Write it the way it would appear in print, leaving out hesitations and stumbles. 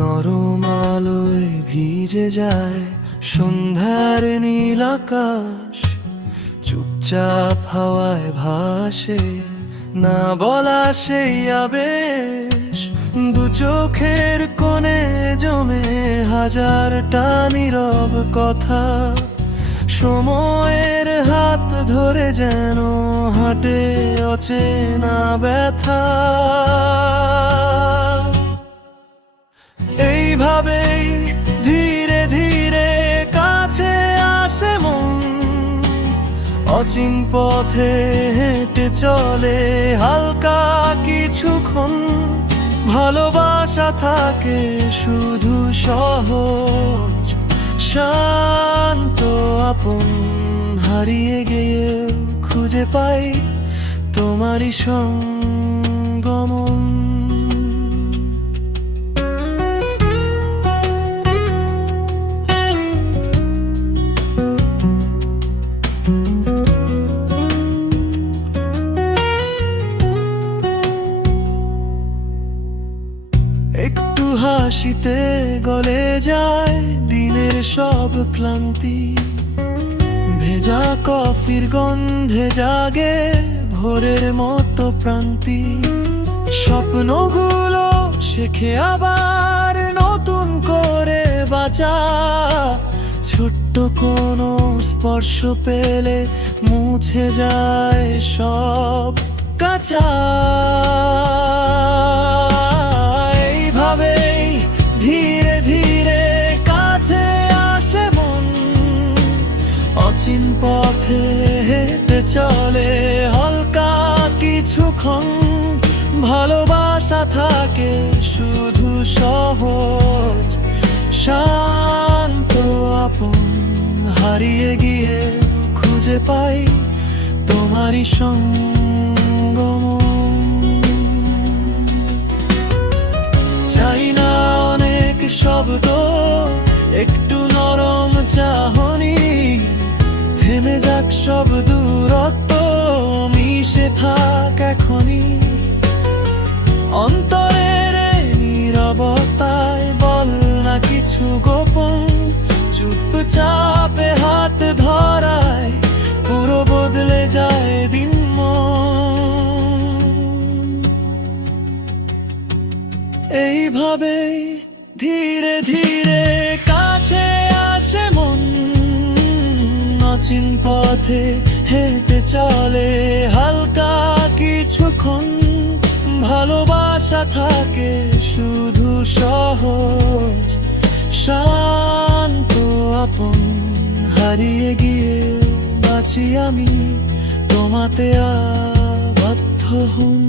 নরম আলোয় ভিজে যায় সন্ধ্যার নীল আকাশ, চুপচাপ হাওয়ায় ভাসে না বলা সেই আবেশ। দু চোখের কোণে জমে হাজারটা নীরব কথা, সময়ের হাত ধরে যেন হাঁটে অচেনা ব্যথা। এইভাবেই ধীরে ধীরে কাছে আসে মন, অচিন পথে হেঁটে চলে হালকা কিছুক্ষণ। ভালোবাসা থাকে শুধু সহজ, শান্ত আপন, হারিয়ে গিয়ে খুঁজে পাই তোমারই সঙ্গমন। একটু হাসিতে গলে যায় দিনের সব ক্লান্তি, ভেজা কফির গন্ধে জাগে ভোরের মতো প্রান্তি। স্বপ্নগুলো শেখে আবার নতুন করে বাঁচা, ছোট্ট কোনো স্পর্শ পেলে মুছে যায় সব কাঁচা। এইভাবেই ধীরে ধীরে কাছে আসে মন, অচিন পথে হেঁটে চলে হালকা কিছুক্ষণ। ভালোবাসা থাকে শুধু সহজ, শান্ত আপন, হারিয়ে গিয়ে খুঁজে পাই তোমারই সঙ্গমন। চাই না অনেক শব্দ, একটু নরম চাহনি, থেমে যাক সব দূরত্ব, মিশে থাক এখনই অন্তরের নীরবতায়। বল না কিছু গোপন, চুপচাপে হাত ধরায় পুরো বদলে যায় দিন। এইভাবেই ধীরে ধীরে কাছে আসে মন, অচিন পথে হেঁটে চলে হালকা কিছুক্ষণ। ভালোবাসা থাকে শুধু সহজ, শান্ত আপন, হারিয়ে গিয়ে বাঁচি আমি তোমাতে আবদ্ধ হন।